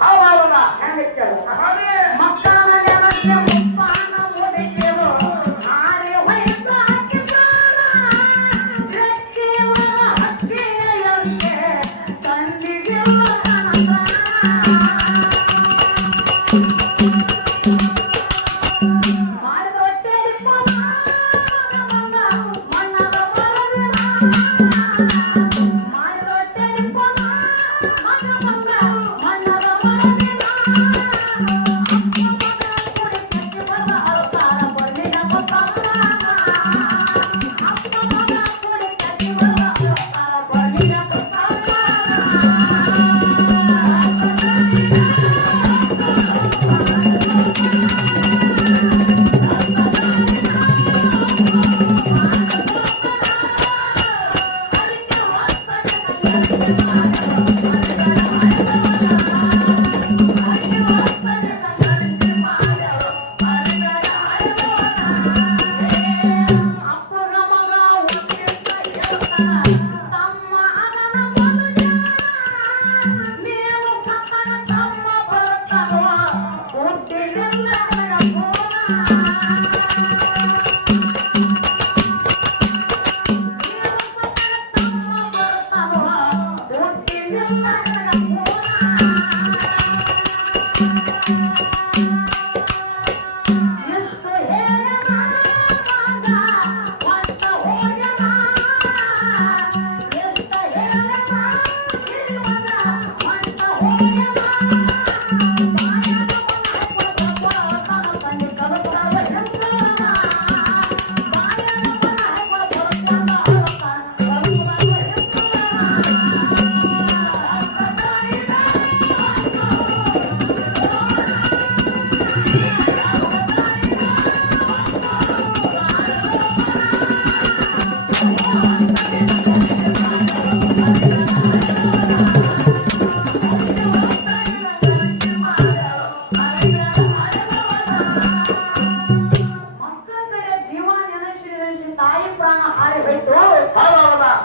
ಹೌದೌದ ಹೆಂಗ ಕೇಳು ಅದೇ ಮಕ್ಕಳ ನೆನಪೆ ಮುಪ್ಪಾನ ಮುಡಿಕೆವು ಆರೆ ವಯಸ್ಸು ಹಾಕಿದ್ದಾರ ರೆಕ್ಕೆವ ಹಕ್ಕಿಯಂತೆ ಕಣ್ಣಿಗಿರುವ ಕನಸ ಮಾಡಿದ ಹೊಟ್ಟೆಯಲ್ಲಿ ಮಣ್ಣದ ಮರವಿನ ಮಾಡಿದ ಹೊಟ್ಟೆಯಲ್ಲಿ ಮಣ್ಣದ ಮರವಿನ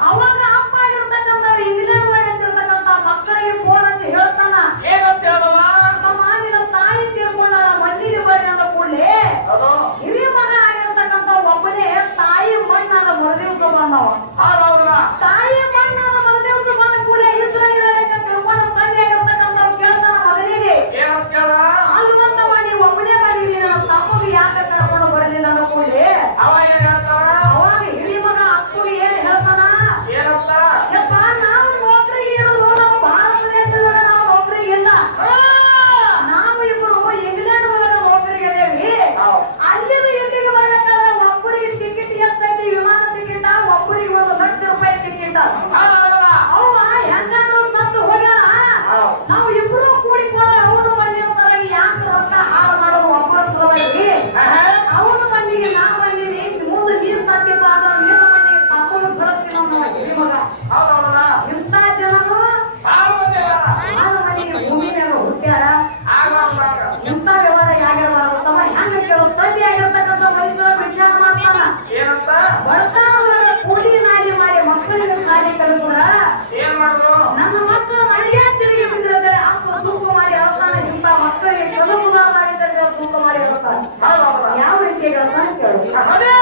ಅವಾಗ ಅಪ್ಪ ಆಗಿರ್ತಕ್ಕಂಥವ್ರು ಇಂಗ್ಲೆಂಡ್ ಮಾಡಿರ್ತಕ್ಕಂಥ ಮಕ್ಕಳಿಗೆ ಫೋನ್ ಹಚ್ಚಿ ಹೇಳ್ತಾನ ಏನಂತ ಹೇಳವ ನಮ್ಮ ಆಗಿನ ತಾಯಿ ತೀರ್ಕೊಂಡಾರ ಮಣ್ಣಿಗೆ ಬರ್ರಿ ಅಂದ ಕೂಡಲೇ ಅದು ಹಿರಿಯ ಮಗ ಆಗಿರ್ತಕ್ಕಂಥ ಒಬ್ಬನೇ ತಾಯಿ ಮಣ್ಣಾದ ಮರುದಿವಸ ಬಂದವ ಹೌದೌದ ತಾಯಿ ಮಣ್ಣಾದ ಮರುದಿವಸ ಬಂದ ಕೂಡಲೇ ಇಸ್ರಾಯೇಲಕ್ಕೆ ತಿಳ್ಕೊಂಡು ತಂದೆ ಆಗಿರ್ತಕ್ಕಂಥವ್ರು ಕೇಳ್ತಾನ ಮಗನಿಗೆ ಏನಂತ ಹೇಳ ಅಲ್ವಂತವ ನೀವು ಒಬ್ಬನೇ ಬಂದಿರಿ ನನ್ನ ತಮ್ಮಗೆ ಯಾಕೆ ಕರ್ಕೊಂಡು ಬರಲಿಲ್ಲ ಅಂದ ಕೂಡಲೇ ಅವ ಏನ್ ಹೇಳ್ತಾರ ಅವಾಗ ಹಿರಿಯ ಮಗ ಅಪ್ಪಗೆ ಏನ್ ಹೇಳ್ತಾನ ಏನಂತ ಯಪ್ಪ ನಾವು ನೌಕರಿಗೆ ಇರೋದು ನಮ್ಮ ಭಾರತ ದೇಶದೊಳಗೆ ನಾವು ನೌಕರಿಗೆ ಇಲ್ಲ ನಾವು ಇಬ್ಬರು ಇಂಗ್ಲೆಂಡ್ ಒಳಗೆ ನೌಕರಿಗೆ ಅದೇವಿ ಅಲ್ಲಿಂದ ಇಲ್ಲಿಗೆ ಬರ್ಬೇಕಾದ್ರೆ ಒಬ್ಬರಿಗೆ ಟಿಕೆಟ್ ಎಷ್ಟೈತಿ ವಿಮಾನ ಟಿಕೆಟ್ ಒಬ್ಬರಿಗೆ ₹1,00,000 ಟಿಕೆಟ್ ಹೌದೌದ ಅವ ಹೆಂಗಾದ್ರು ಸತ್ತು ಹೋಗ್ಯಾನ ನಾವು ಇಬ್ರು ಕೂಡಿಕೊಂಡು ಅವನು ಬಂದಿರ್ತಾರ ಯಾಕೆ ರೊಕ್ಕ ಹಾಳು ಮಾಡೋದು ಒಬ್ಬರ ಸಲುವಾಗಿ ಅವನ ಮಣ್ಣಿಗೆ ನಾ ಬಂದೀನಿ ಮುಂದೆ ನೀರ್ ಸತ್ಯಪ್ಪ ಅಂದ್ರೆ ನಿನ್ನ ಮಣ್ಣಿಗೆ ತಮ್ಮನ್ನು ಬೆಳೆಸ್ತೀನಿ ಅನ್ನೋ ಹಿರಿ ಮಗ ಹೌದೌದ ಇಂಥ ಜನರು ಭಾಳ ಮಂದಿ ಅದಾರ. ಯಾರ ಮನೆಗೆ ಭೂಮಿ ಮೇಲೆ ಹುಟ್ಟ್ಯಾರ ಆಗಾಗ ಇಂಥ ವ್ಯವಹಾರ ಯಾಗಿರಬಾರದು ತಮ್ಮ ಹೆಂಗ ಕೇಳೋ ತಂದೆ ಆಗಿರ್ತಕ್ಕಂಥ ಮನುಷ್ಯರ ವಿಚಾರ ಮಾಡ್ತಾನ ಏನಂತ ಬಡತನ ಒಳಗೆ ಕೂಲಿ ನಾಲಿ ಮಾಡಿ ಮಕ್ಕಳಿಗೆ ಸಾಲಿ ಕಲಿಸ್ರ ಏನ್ ಮಾಡಿದ್ರು ನನ್ನ ಮಕ್ಕಳು ನನಗೆ ತಿರುಗಿ ಬಿದ್ದಿರುತ್ತೆ ಅಪ್ಪ ತೂಕ ಮಾಡಿ ಹೇಳ್ತಾನೆ ಇಂಥ ಮಕ್ಕಳಿಗೆ ಕೆಲವು ಉದಾಹರಣೆ ತೂಕ ಮಾಡಿ ಹೇಳ್ತಾನೆ ಹೌದೌದ ಯಾವ ರೀತಿ ಹೇಳ್ತಾನೆ ಕೇಳು ಅದೇ